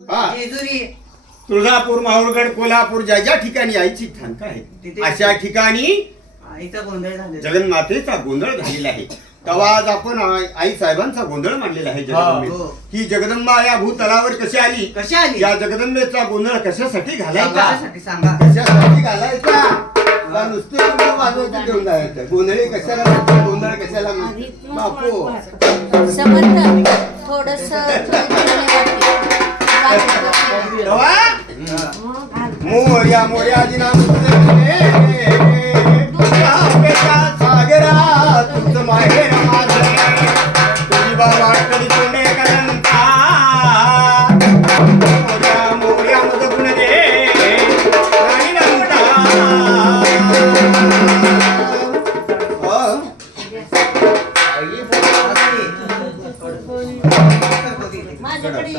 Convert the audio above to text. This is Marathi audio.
हा. जेजुरी तुळजापूर, माहूरगड, कोल्हापूर ज्या ज्या ठिकाणी आईची ठाणका आहे तिथे- अशा ठिकाणी आईचा गोंधळ झालेला. जगन्मातेचा गोंधळ झालेला आहे. तेव्हा आज आपण आई साहेबांचा गोंधळ मांडलेला आहे जगदंबे. हो. की जगदंबा या भूतलावर कशी आली, कशी आली? या जगदंबेचा गोंधळ कशासाठी घालायचा, कशासाठी सांगा. कशासाठी घालायचा, का नुसते गोंधळ वाजवते घेऊन जायचं. गोंधळी कशाला लागते, गोंधळ कशाला बापू संबंध थोडस तेव्हा मोर्या मोर्या नाम सागरा तुझं माहेर माझे तुझी बाबा कधी तोंडे कलंका मोर्या मोर्या मध गुण दे राणी नंदा. माझ्याकडे